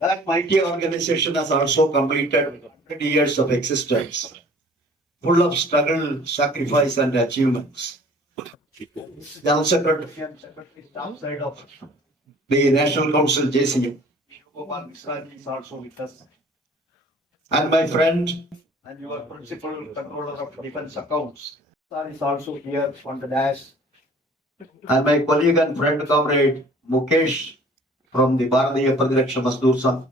That mighty organization has also completed 100 years of existence, full of struggle, sacrifice, and achievements. General Secretary and Secretary Staff side of the National Council JCM, Srikumar is also with us. And my friend and your principal controller of defense accounts, sir, is also here on the dais. And my colleague and friend comrade Mukesh from the Bharatiya Pratiraksha Mazdoor Sangh,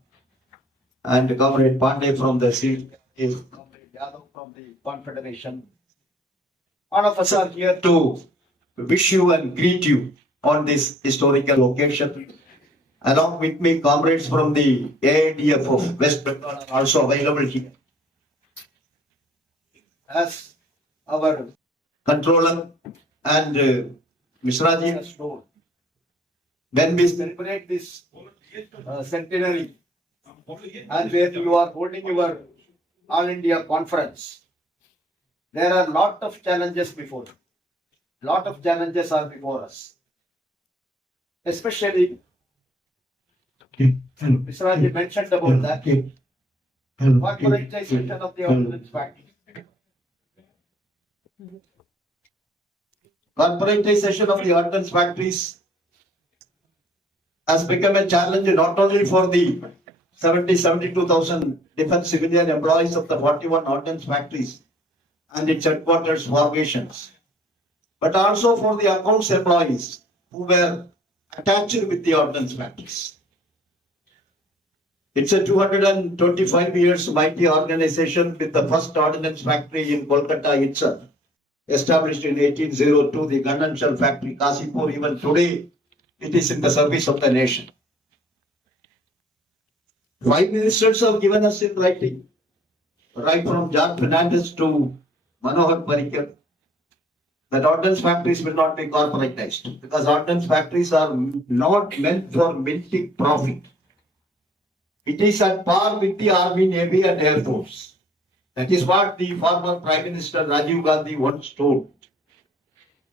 and comrade Pandey from the CDF, comrade Yadav from the Confederation. All of us are here to wish you and greet you on this historical occasion. Along with me, comrades from the AIDF of West Bengal are also available here. As our controller and Mishraji has told, when we celebrate this centenary and where you are holding your All India conference, there are a lot of challenges before. Lot of challenges are before us. Especially, Mr. Raji mentioned about that. Corporatization of the ordnance factory. Corporatization of the ordnance factories has become a challenge not only for the 72,000 defense civilian employees of the 41 ordnance factories and its headquarters formations, but also for the accounts employees who were attached with the ordnance factories. It's a 225 years mighty organization with the first ordnance factory in Kolkata itself, established in 1802, the gun and shell factory Kasipur. Even today, it is in the service of the nation. 5 ministers have given us in writing, right from John Fernandez to Manohar Parrikar, that ordnance factories will not be corporatized because ordnance factories are not meant for minting profit. It is at par with the Army, Navy, and Air Force. That is what the former Prime Minister Rajiv Gandhi once told.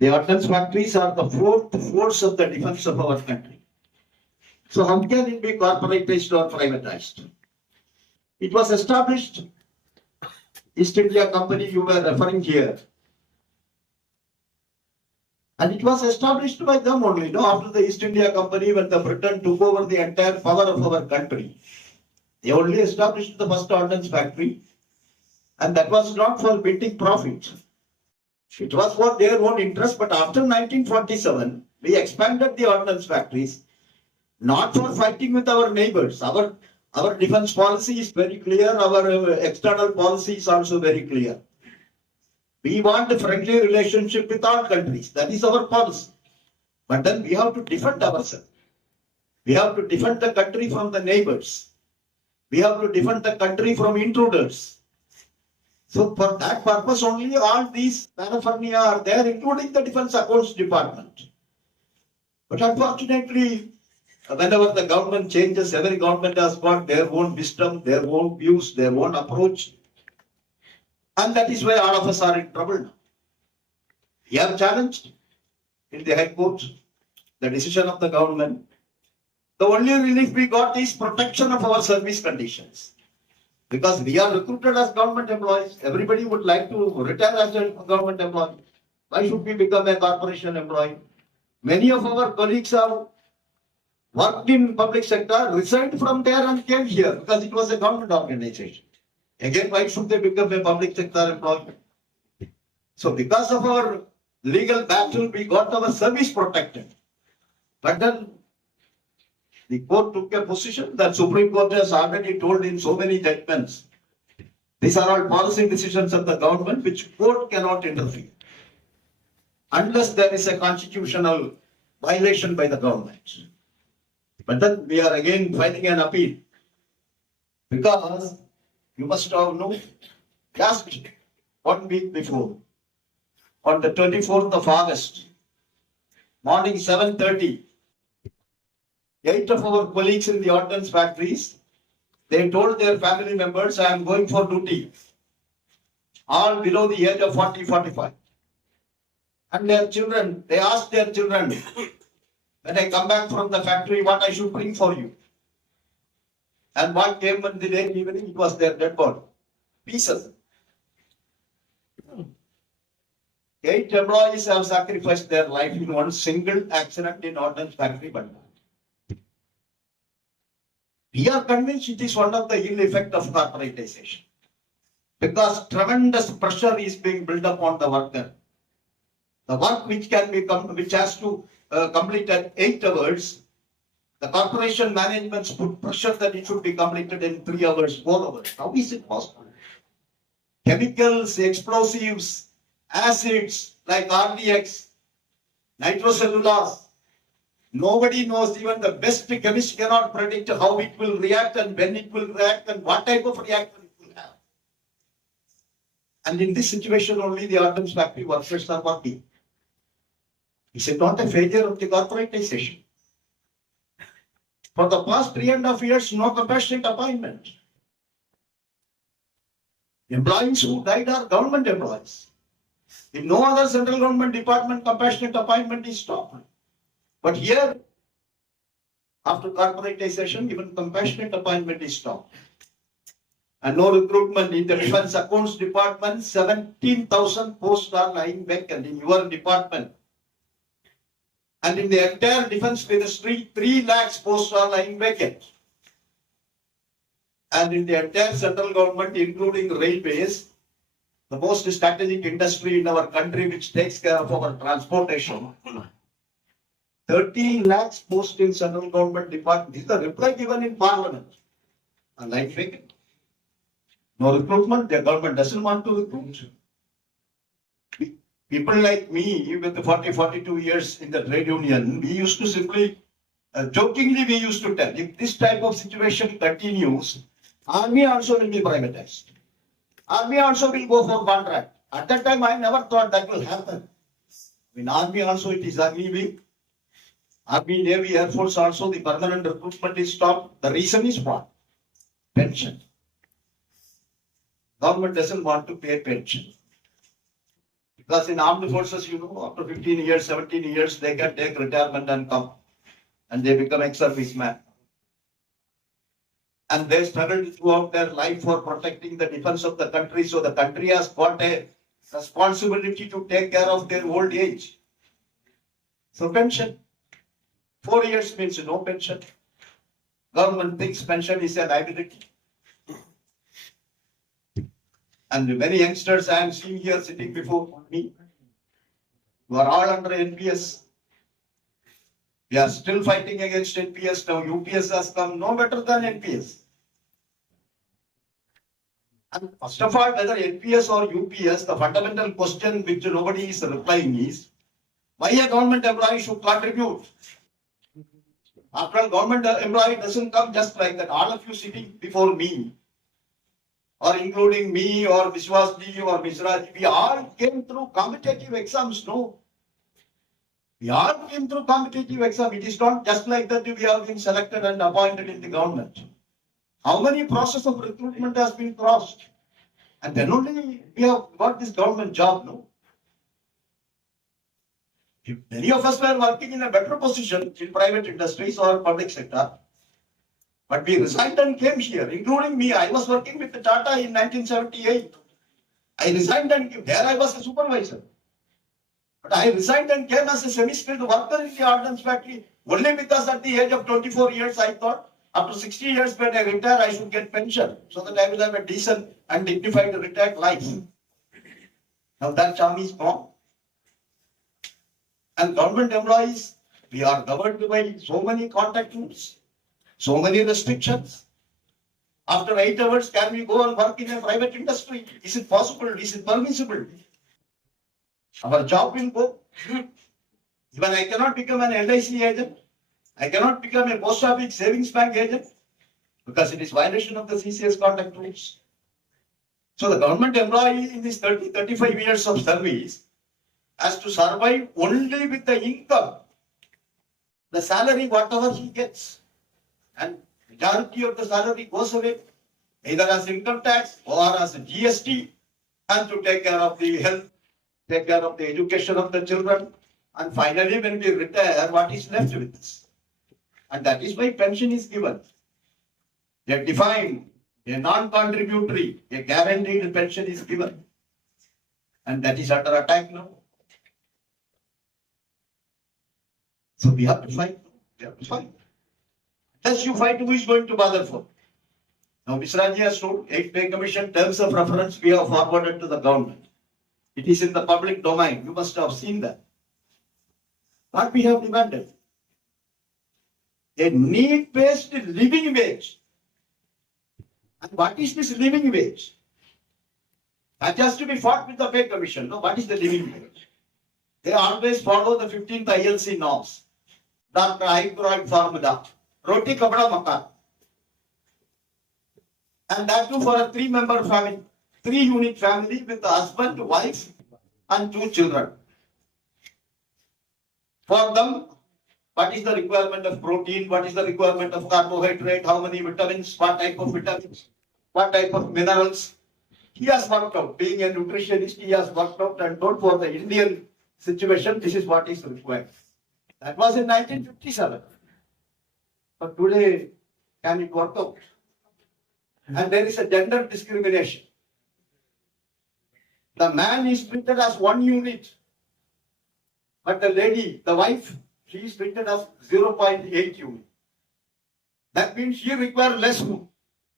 The ordnance factories are the fourth force of the defense of our country. So how can it be corporatized or privatized? It was established, East India Company you were referring here. And it was established by them only, after the East India Company, when the Britain took over the entire power of our country. They only established the first ordnance factory, and that was not for minting profit. It was for their own interest, but after 1947, we expanded the ordnance factories, not for fighting with our neighbors. Our defense policy is very clear, our external policy is also very clear. We want a friendly relationship with all countries. That is our policy. But then we have to defend ourselves. We have to defend the country from the neighbors. We have to defend the country from intruders. So for that purpose only all these paraphernalia are there, including the Defense Accounts Department. But unfortunately, whenever the government changes, every government has got their own wisdom, their own views, their own approach. And that is why all of us are in trouble now. We have challenged in the High Court the decision of the government. The only relief we got is protection of our service conditions. Because we are recruited as government employees. Everybody would like to retire as a government employee. Why should we become a corporation employee? Many of our colleagues have worked in public sector, resigned from there and came here because it was a government organization. Again, why should they become a public sector employee? So because of our legal battle, we got our service protected. But then the court took a position that Supreme Court has already told in so many judgments. These are all policy decisions of the government which court cannot interfere unless there is a constitutional violation by the government. But then we are again filing an appeal because you must have known just 1 week before, on the 24th of August, morning 7:30, 8 of our colleagues in the ordnance factories, they told their family members, I am going for duty, all below the age of 40-45. And their children, they asked their children, when I come back from the factory, what I should bring for you. And what came in the late evening, it was their dead body. Pieces. 8 employees have sacrificed their life in one single accident in ordnance factory. But we are convinced it is one of the ill effects of corporatization. Because tremendous pressure is being built up on the worker. The work which has to complete at 8 hours, the corporation managements put pressure that it should be completed in 3 hours, 4 hours. How is it possible? Chemicals, explosives, acids like RDX, nitrocellulose. Nobody knows, even the best chemist cannot predict how it will react and when it will react and what type of reaction it will have. And in this situation, only the ordnance factory workers are working. Is it not a failure of the corporatization? For the past 3.5 years, no compassionate appointment. Employees who died are government employees. In no other central government department, compassionate appointment is stopped. But here, after corporatization, even compassionate appointment is stopped. And no recruitment in the defense accounts department, 17,000 posts are lying vacant in your department. And in the entire defense ministry, 3 lakhs posts are lying vacant. And in the entire central government, including railways, the most strategic industry in our country which takes care of our transportation, 13 lakhs posts in central government department. This is the reply given in parliament. And lying vacant. No recruitment, the government doesn't want to recruit. People like me, with 42 years in the trade union, we used to simply, jokingly we used to tell, if this type of situation continues, army also will be privatized. Army also will go for contract. At that time, I never thought that will happen. In army also it is ugly. Army, Navy, Air Force also, the permanent recruitment is stopped. The reason is what? Pension. Government doesn't want to pay pension. Because in armed forces, after 15 years, 17 years, they can take retirement and come. And they become ex-servicemen. And they struggled throughout their life for protecting the defense of the country. So the country has got a responsibility to take care of their old age. So pension. 4 years means no pension. Government thinks pension is a liability. And many youngsters I am seeing here sitting before me, who are all under NPS. We are still fighting against NPS. Now UPS has come no better than NPS. And first of all, whether NPS or UPS, the fundamental question which nobody is replying is, why a government employee should contribute? After all, government employee doesn't come just like that. All of you sitting before me, or including me, or Vishwasji, or Misraj, we all came through competitive exams, no? We all came through competitive exam. It is not just like that we have been selected and appointed in the government. How many process of recruitment has been crossed? And then only we have got this government job, no? If many of us were working in a better position in private industries or public sector, but we resigned and came here, including me. I was working with the Tata in 1978. I resigned and there I was a supervisor. But I resigned and came as a semi-skilled worker in the ordnance factory only because at the age of 24 years I thought after 60 years when I retire I should get pension so that I will have a decent and dignified retired life. Now that charm is gone. And government employees, we are governed by so many contact rules, so many restrictions. After 8 hours, can we go and work in a private industry? Is it possible? Is it permissible? Our job will go. Even I cannot become an LIC agent. I cannot become a post office savings bank agent because it is violation of the CCS contact rules. So the government employee in this 35 years of service has to survive only with the income, the salary, whatever he gets. And majority of the salary goes away, either as income tax or as a GST, and to take care of the health, take care of the education of the children. And finally, when we retire, what is left with us? And that is why pension is given. a defined, a non-contributory, a guaranteed pension is given. And that is under attack now. So we have to fight. We have to fight. Unless you fight, who is going to bother for? Now, Misraji has told 8 pay commission terms of reference we have forwarded to the government. It is in the public domain. You must have seen that. What we have demanded? A need-based living wage. And what is this living wage? That has to be fought with the pay commission. No, what is the living wage? They always follow the 15th ILC norms. Dr. Aykroyd formula. Roti kapda makan. And that too for a 3-member family, 3-unit family with the husband, wife, and 2 children. For them, what is the requirement of protein? What is the requirement of carbohydrate? How many vitamins? What type of vitamins? What type of minerals? He has worked out. Being a nutritionist, he has worked out and told for the Indian situation, this is what is required. That was in 1957. But today, can it work out? And there is a gender discrimination. The man is treated as 1 unit, but the lady, the wife, she is treated as 0.8 unit. That means she requires less food,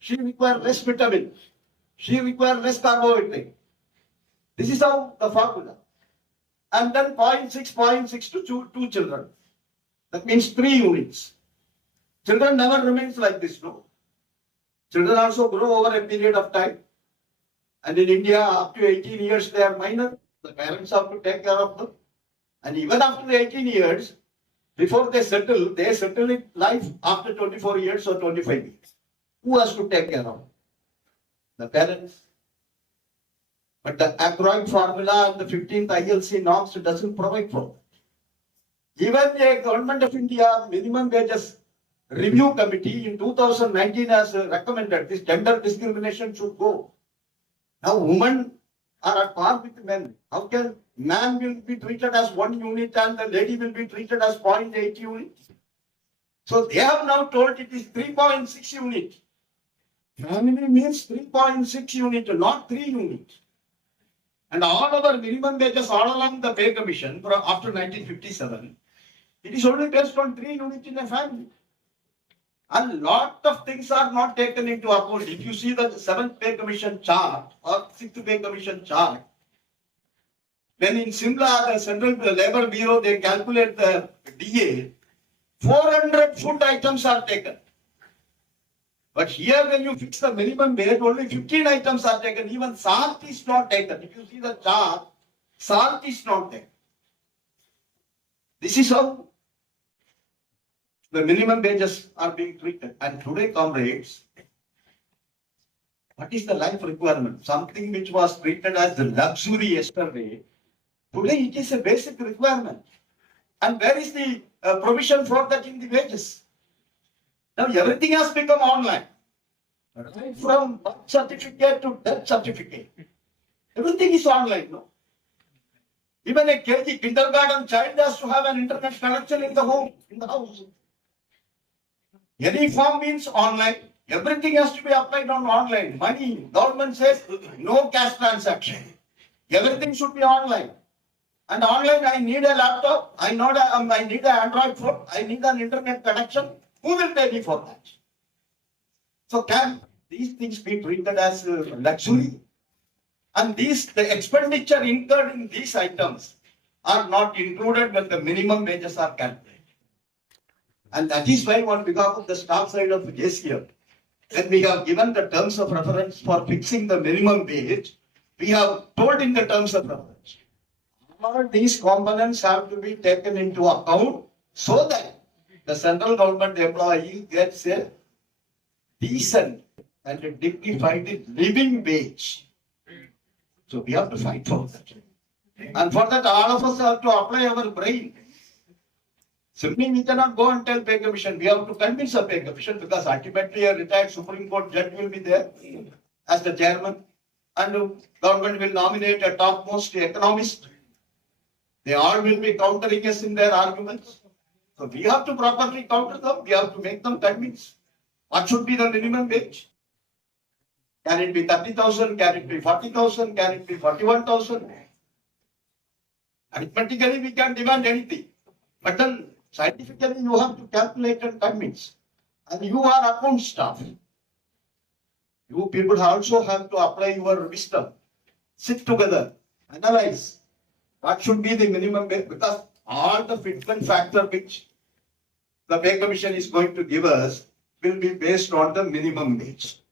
she requires less vitamin, she requires less carbohydrate. This is how the formula. And then 0.6 to 2 children. That means 3 units. Children never remains like this, no. Children also grow over a period of time. And in India, up to 18 years, they are minor. The parents have to take care of them. And even after the 18 years, before they settle in life after 24 years or 25 years. Who has to take care of them? The parents. But the Aykroyd formula and the 15th ILC norms doesn't provide for that. Even the Government of India minimum wages review committee in 2019 has recommended this gender discrimination should go. Now women are at par with men. How can man will be treated as 1 unit and the lady will be treated as 0.8 units? So they have now told it is 3.6 unit. Family means 3.6 unit, not 3 unit. And all our minimum wages all along the pay commission after 1957, it is only based on 3 units in a family. And a lot of things are not taken into account. If you see the 7th pay commission chart or 6th pay commission chart, when in Simla, the Central Labour Bureau, they calculate the DA, 400 food items are taken. But here when you fix the minimum wage, only 15 items are taken. Even salt is not taken. If you see the chart, salt is not taken. This is how the minimum wages are being treated. And today, comrades, what is the life requirement? Something which was treated as the luxury yesterday, today it is a basic requirement. And where is the provision for that in the wages? Now everything has become online. Right from birth certificate to death certificate. Everything is online, no? Even a KG kindergarten child has to have an internet connection in the home, in the house. Any form means online. Everything has to be applied on online. Money, government says no cash transaction. Everything should be online. And online, I need a laptop, I need an Android phone, I need an internet connection. Who will pay me for that? So can these things be treated as luxury? And the expenditure incurred in these items are not included when the minimum wages are calculated. And that is why on behalf of the staff side of the JCF, when we have given the terms of reference for fixing the minimum wage, we have told in the terms of reference, all these components have to be taken into account so that the central government employee gets a decent and a dignified living wage. So we have to fight for that. And for that, all of us have to apply our brain. Simply we cannot go and tell pay commission. We have to convince a pay commission because ultimately a retired Supreme Court judge will be there as the chairman. And the government will nominate a topmost economist. They all will be countering us in their arguments. So we have to properly counter them. We have to make them convinced. What should be the minimum wage? Can it be 30,000? Can it be 40,000? Can it be 41,000? Arithmetically, we can demand anything. But then scientifically, you have to calculate and convince. And you are account staff. You people also have to apply your wisdom. Sit together, analyze what should be the minimum wage, because all the fitment factor which the pay commission is going to give us will be based on the minimum wage.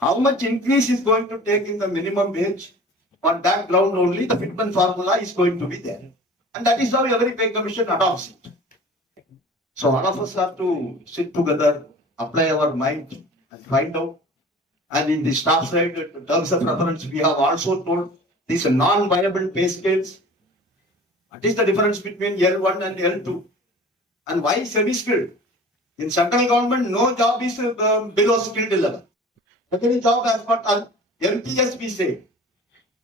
How much increase is going to take in the minimum wage? On that ground only, the fitment formula is going to be there. And that is how every pay commission adopts it. So all of us have to sit together, apply our mind and find out. And in the staff side, in terms of reference, we have also told these non-viable pay scales. What is the difference between L1 and L2? And why semi-skilled? In central government, no job is below skilled level. Every job has got MPS, we say.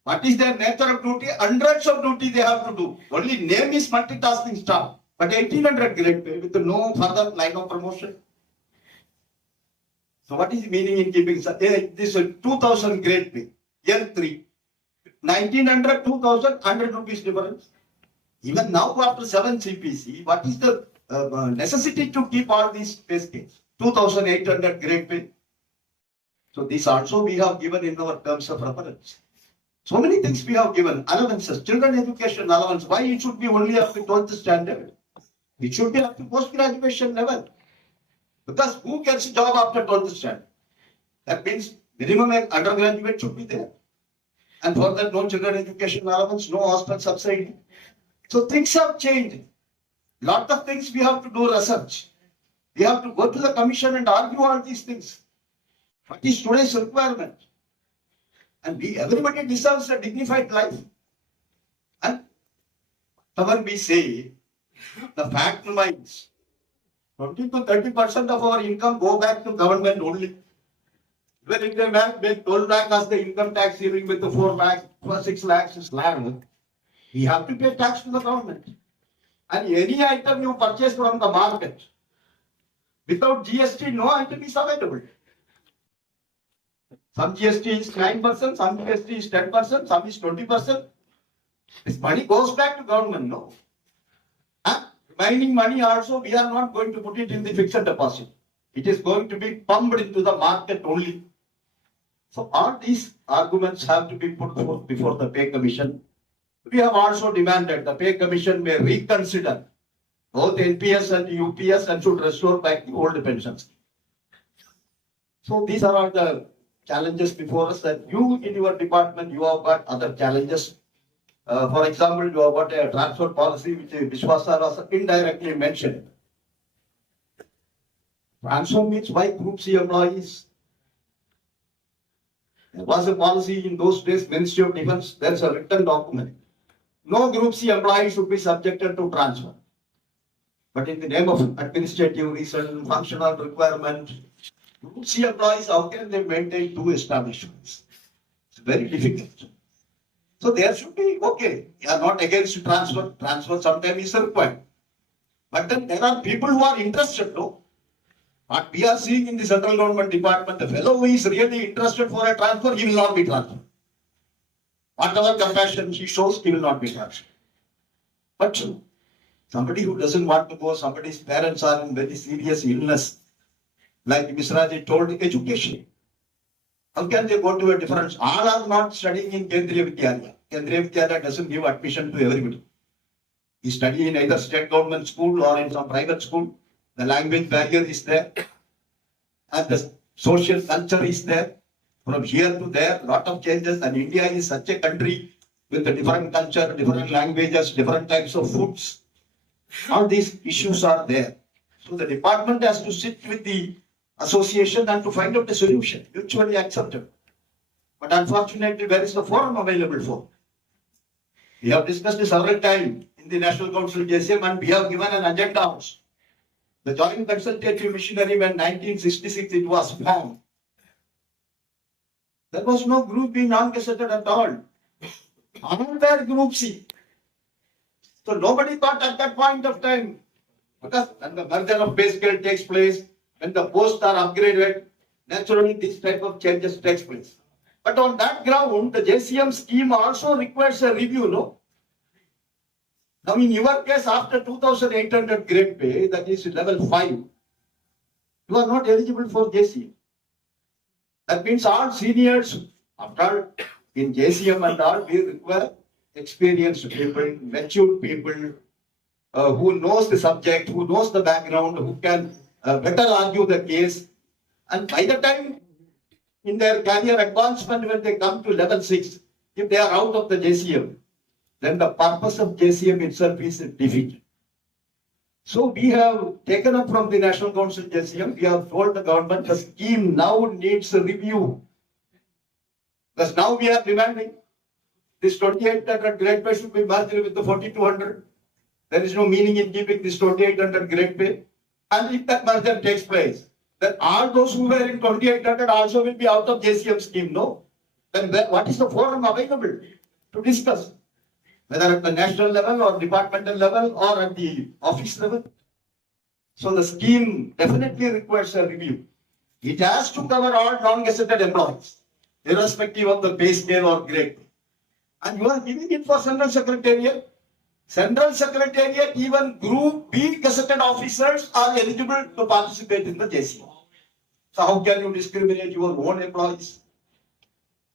What is their nature of duty? Hundreds of duty they have to do. Only name is multitasking staff. But 1800 grade pay with no further line of promotion. So what is the meaning in keeping this 2000 grade pay? L3. 1900, 2000, 100 rupees difference. Even now after 7 CPC, what is the necessity to keep all these pay scales? 2800 grade pay. So this also we have given in our terms of reference. So many things we have given. Allowances, children education allowance. Why it should be only up to 12th standard? It should be up to post-graduation level. Because who gets a job after 12th standard? That means minimum undergraduate should be there. And for that, no children education allowance, no hostel subsidy. So things have changed. Lot of things we have to do research. We have to go to the commission and argue all these things. What is today's requirement? And everybody deserves a dignified life. And whatever we say, the fact remains, 20 to 30% of our income go back to government only. When if they make 12 lakh as the income tax saving with the 4 lakhs, 6 lakhs is land, we have to pay tax to the government. And any item you purchase from the market, without GST, no item is available. Some GST is 9%, some GST is 10%, some is 20%. This money goes back to government, no? Remaining money also, we are not going to put it in the fixed deposit. It is going to be pumped into the market only. So all these arguments have to be put forth before the pay commission. We have also demanded the pay commission may reconsider both NPS and UPS and should restore back the old pensions. So these are all the challenges before us, that you in your department, you have got other challenges. For example, you have got a transfer policy which Vishwasa was indirectly mentioned. Transfer means why Group C employees? There was a policy in those days, Ministry of Defence, there is a written document. No Group C employee should be subjected to transfer. But in the name of administrative reason, functional requirement, Group C employees, how can they maintain 2 establishments? It's very difficult. So there should be, okay, we are not against transfer. Transfer sometimes is required. But then there are people who are interested, no? What we are seeing in the central government department, the fellow who is really interested for a transfer, he will not be transferred. Whatever compassion he shows, he will not be transferred. But somebody who doesn't want to go, somebody's parents are in very serious illness, like Misraji told, education. How can they go to a different? All are not studying in Kendriya Vidyalaya. Kendriya Vidyalaya doesn't give admission to everybody. He study in either state government school or in some private school. The language barrier is there. And the social culture is there. From here to there, lot of changes. And India is such a country with a different culture, different languages, different types of foods. All these issues are there. So the department has to sit with the association and to find out a solution, mutually acceptable. But unfortunately, where is the forum available for? We have discussed this several times in the National Council JCM, and we have given an agenda also. The Joint Consultative Missionary, when 1966 it was formed, there was no Group B non-gazetted at all. All were Group C. So nobody thought at that point of time, because when the merger of pay scale takes place, when the posts are upgraded, naturally this type of changes takes place. But on that ground, the JCM scheme also requires a review, no? Now in your case, after 2,800 grade pay, that is level 5, you are not eligible for JCM. That means all seniors, after all, in JCM and all, we require experienced people, mature people, who knows the subject, who knows the background, who can better argue the case. And by the time in their career advancement, when they come to level 6, if they are out of the JCM, then the purpose of JCM itself is defeated. So we have taken up from the National Council JCM, we have told the government the scheme now needs a review. Because now we are demanding this 2800 grade pay should be merged with the 4200. There is no meaning in keeping this 2800 grade pay. And if that merger takes place, then all those who were in 2800 also will be out of JCM scheme, no? Then what is the forum available to discuss? Whether at the national level or departmental level or at the office level. So the scheme definitely requires a review. It has to cover all non-gazetted employees, irrespective of the pay scale or grade. And you are giving it for Central Secretariat. Central Secretariat, even Group B gazetted officers are eligible to participate in the JCM. So how can you discriminate your own employees?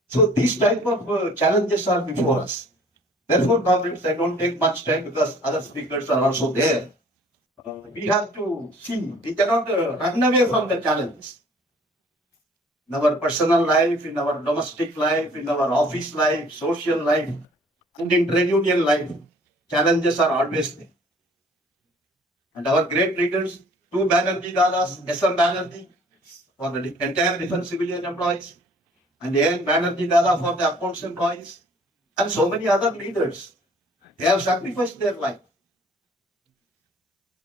So these type of challenges are before us. Therefore, comrades, I don't take much time because other speakers are also there. We have to see, we cannot run away from the challenges. In our personal life, in our domestic life, in our office life, social life, and in trade union life, challenges are always there. And our great leaders, two Banerjee Dadas, S.M. Banerjee for the entire defense civilian employees, and A.N. Banerjee Dada for the accounts employees, and so many other leaders, they have sacrificed their life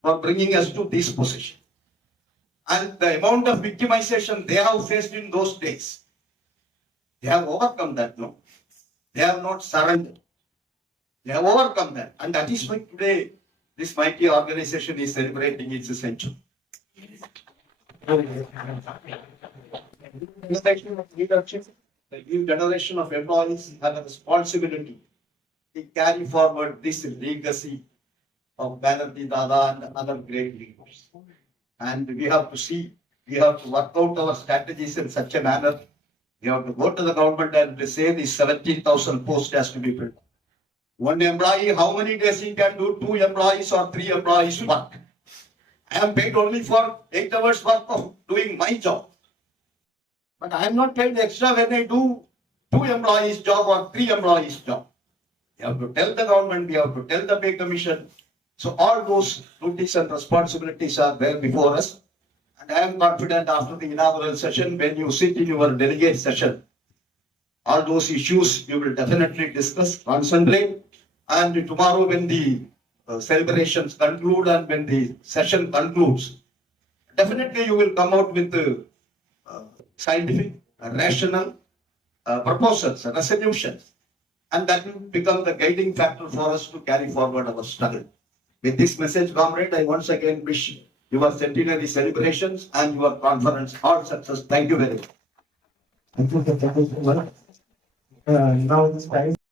for bringing us to this position. And the amount of victimization they have faced in those days, they have overcome that, no? They have not surrendered. They have overcome that. And that is why today this mighty organization is celebrating its century. Leadership, the new generation of employees have a responsibility to carry forward this legacy of Banerjee Dada and other great leaders. And we have to see, we have to work out our strategies in such a manner. We have to go to the government and say the 17,000 posts has to be filled. One employee, how many days he can do? 2 employees or 3 employees work. I am paid only for 8 hours work of doing my job. But I am not paid extra when I do 2 employees job or 3 employees job. You have to tell the government, you have to tell the pay commission. So all those duties and responsibilities are there before us. And I am confident after the inaugural session, when you sit in your delegate session, all those issues you will definitely discuss, concentrate. And tomorrow when the celebrations conclude and when the session concludes, definitely you will come out with scientific, rational proposals, resolutions. And that will become the guiding factor for us to carry forward our struggle. With this message, comrade, I once again wish your centenary celebrations and your conference all success. Thank you very much. Thank you so much. Now this time.